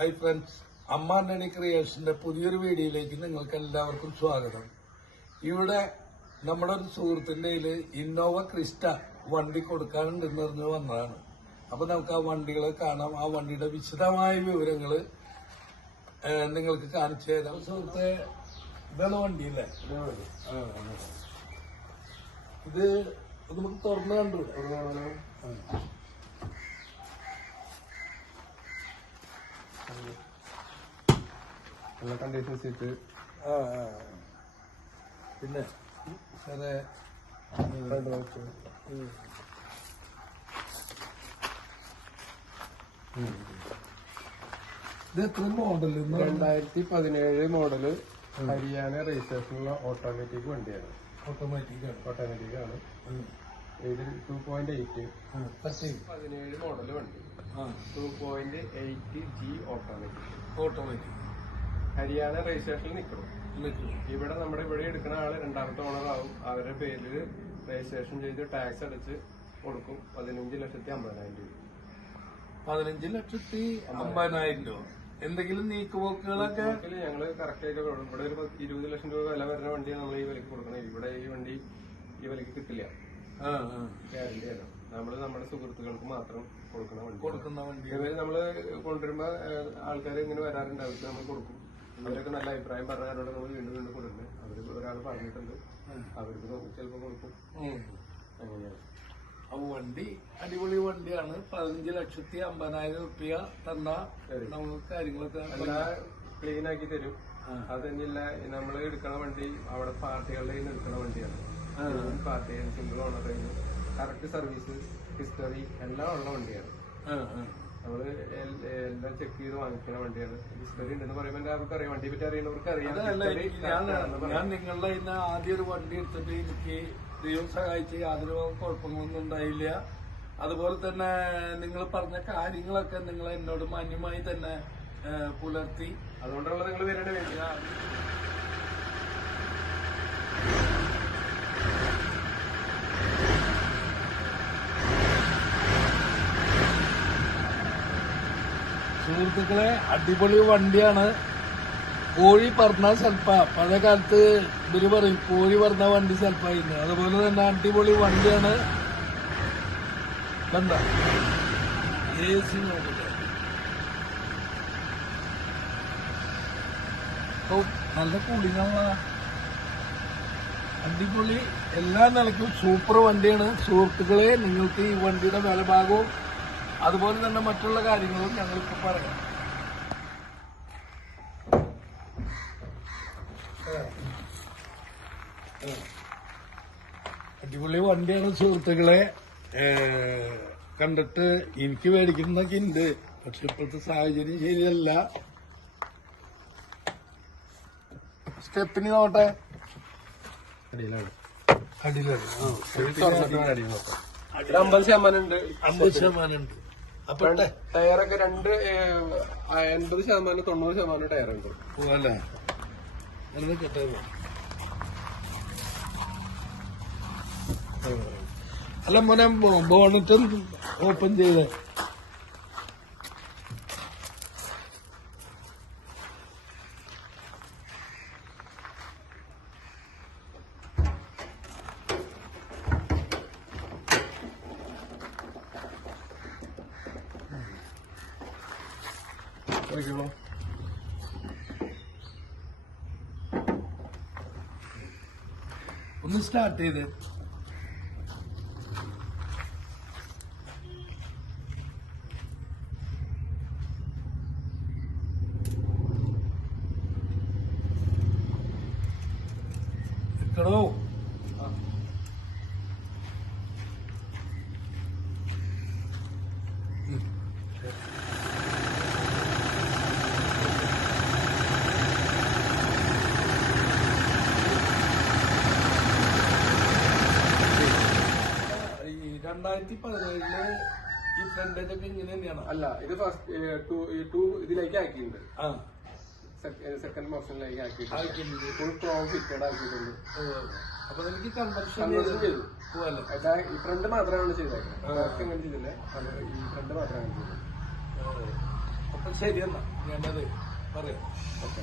Hi friends അമ്മ അണ്ണണി ക്രിയേഷന്റെ പുതിയൊരു വീഡിയോയിലേക്ക് നിങ്ങൾക്ക് എല്ലാവർക്കും സ്വാഗതം. ഇവിടെ നമ്മുടെ ഒരു സുഹൃത്തിന്റെ കയ്യിൽ ഇന്നോവ ക്രിസ്റ്റ വണ്ടി കൊടുക്കാനുണ്ടെന്ന് പറഞ്ഞ് വന്നതാണ്. അപ്പോൾ നമുക്ക് ആ വണ്ടികളെ കാണാം. ആ വണ്ടിയുടെ വിശദമായ വിവരങ്ങൾ നിങ്ങൾക്ക് കാണിച്ചു തരാം. സുഹൃത്തെ ഇതാണ് വണ്ടി അല്ലേ? ഇത് നമുക്ക് തുറന്നു കണ്ടു. നല്ല കണ്ടീഷൻ സീറ്റ് ആ ആ. പിന്നെ ഇത് എത്ര മോഡൽ രണ്ടായിരത്തി പതിനേഴ് മോഡൽ ഹരിയാന രജിസ്ട്രേഷനുള്ള ഓട്ടോമാറ്റിക് വണ്ടിയാണ്. ഓട്ടോമാറ്റിക് ആണ്. ഓട്ടോമാറ്റിക് ആണ്. ഇത് ടു പോയിന്റ് എയ്റ്റ് പതിനേഴ് മോഡൽ വണ്ടി. ആ. Two point eight G automatic automatic Haryana രജിസ്ട്രേഷനിൽ നിൽക്കണം. ഇവിടെ നമ്മുടെ ഇവിടെ എടുക്കുന്ന ആൾ രണ്ടാമത്തെ ഓണർ ആവും. അവരുടെ പേരിൽ രജിസ്ട്രേഷൻ ചെയ്ത് ടാക്സ് അടച്ച് കൊടുക്കും. പതിനഞ്ച് ലക്ഷത്തി അമ്പതിനായിരം രൂപ. പതിനഞ്ച് ലക്ഷത്തി അമ്പതിനായിരം രൂപ. എന്തെങ്കിലും നീക്കുപോക്കുകളൊക്കെ? ഞങ്ങൾ കറക്റ്റ് ആയിട്ട് കൊടുക്കും. ഇവിടെ ഒരു ഇരുപത് ലക്ഷം രൂപ വില വരുന്ന വണ്ടിയാണ് നമ്മൾ ഈ വിലക്ക് കൊടുക്കുന്നത് ഇവിടെ ഈ വണ്ടി ഈ വിലക്ക് കിട്ടില്ല. ഗ്യാരണ്ടി അല്ല. നമ്മൾ നമ്മുടെ സുഹൃത്തുക്കൾക്ക് മാത്രം കൊടുക്കുന്ന വണ്ടി. കൊടുക്കുന്ന വണ്ടി. നമ്മൾ കൊണ്ടുവരുമ്പോ ആൾക്കാർ ഇങ്ങനെ വരാറുണ്ട്. അവർക്ക് നമ്മൾ കൊടുക്കും. അവരൊക്കെ നല്ല അഭിപ്രായം പറഞ്ഞവരോട് നമ്മൾ വീണ്ടും വീണ്ടും കൊടുക്കുന്നത് അവർ ഒരാൾ പറഞ്ഞിട്ടുണ്ട്. അവർക്ക് ചിലപ്പോൾ കൊടുക്കും. അങ്ങനെയാണ്. അപ്പൊ വണ്ടി അടിപൊളി വണ്ടിയാണ്. പതിനഞ്ച് ലക്ഷത്തി അമ്പതിനായിരം റുപ്യ തന്ന നമ്മൾ കാര്യങ്ങളൊക്കെ എല്ലാം ക്ലീൻ ആക്കി തരും. അത് തന്നെയല്ല നമ്മൾ എടുക്കണ വണ്ടി അവിടെ പാർട്ടികളുടെ കയ്യിൽ എടുക്കണ വണ്ടിയാണ്. Party single owner correct service history എല്ലാം ഉള്ള വണ്ടിയാണ്. നമ്മൾ എല്ലാം ചെക്ക് ചെയ്ത് വാങ്ങിക്കണ വണ്ടിയാണ്. ഹിസ്റ്ററി ഉണ്ടെന്ന് പറയുമ്പോൾ എല്ലാവർക്കും അറിയാം വണ്ടിയെ പറ്റി അറിയുന്നവർക്ക് അറിയാം. ഞാൻ നിങ്ങളുടെ ഇന്ന് ആദ്യം ഒരു വണ്ടി എടുത്തിട്ട് എനിക്ക് ദൈവം സഹായിച്ച് യാതൊരു കുഴപ്പങ്ങളൊന്നും ഉണ്ടായില്ല. അതുപോലെ തന്നെ നിങ്ങൾ പറഞ്ഞ കാര്യങ്ങളൊക്കെ നിങ്ങൾ എന്നോട് മാന്യമായി തന്നെ പുലർത്തി. അതുകൊണ്ടുള്ള നിങ്ങൾ വരേണ്ടി വേണ്ടി സുഹൃത്തുക്കളെ അടിപൊളി വണ്ടിയാണ്. കോഴി പറഞ്ഞ സ്വൽപ്പ പഴയ കാലത്ത് ഇവർ പറയും കോഴി പറഞ്ഞ വണ്ടി സ്വൽപ്പായിരുന്നു അതുപോലെ തന്നെ അടിപൊളി വണ്ടിയാണ്. എന്താ എ സി നല്ല കൂടിങ്ങുള്ള അടിപൊളി എല്ലാ നിലയ്ക്കും സൂപ്പർ വണ്ടിയാണ്. സുഹൃത്തുക്കളെ നിങ്ങൾക്ക് ഈ വണ്ടിയുടെ വിലഭാഗവും അതുപോലെ തന്നെ മറ്റുള്ള കാര്യങ്ങളും ഞങ്ങളിപ്പോ പറയാം. അടിപൊളി വണ്ടിയാണ് സുഹൃത്തുക്കളെ. കണ്ടിട്ട് എനിക്ക് മേടിക്കുന്നൊക്കെ ഉണ്ട് പക്ഷെ ഇപ്പോഴത്തെ സാഹചര്യം ശരിയല്ല. സ്റ്റെപ്പിന് നോട്ടെ അടിയിലാണ് അടിയിലാണ് അമ്പത് ശതമാനം ഉണ്ട്. അമ്പത് ശതമാനം ഉണ്ട്. അപ്പൊ ടയറൊക്കെ രണ്ട് എൺപത് ശതമാനം തൊണ്ണൂറ് ശതമാനം ടയർ ഉണ്ട്. അല്ല മോനെ ബോണറ്റ് ഓപ്പൺ ചെയ്ത്. Oi, Gilão. Vamos start dele. ఎక్కడో രണ്ടായിരത്തി പതിനേഴിൽ ഈ ഫ്രണ്ടേജ് ഒക്കെ ഇങ്ങനെ തന്നെയാണ്. അല്ല ഇത് ഫസ്റ്റ് ടു ടു ഇതിലേക്ക് ആക്കിയിട്ടുണ്ട്. ആ. സെക്കൻഡ് ഓപ്ഷനിലേക്ക് ആക്കിയിട്ടുണ്ട്. ഫുൾ ക്രോം ഫിറ്റഡ് ആക്കിയിട്ടുണ്ട്. അപ്പൊ എനിക്ക് കൺവെർഷൻ ചെയ്തു. ഈ ഫ്രണ്ട് മാത്രമാണ് ചെയ്തേക്കുന്നത് ബാക്ക് അങ്ങനെ ചെയ്തില്ല? ഈ ഫ്രണ്ട് മാത്രമാണ് ചെയ്തത്. അപ്പൊ ശരി എന്നാ. ഞാനത് പറയാം. ഓക്കെ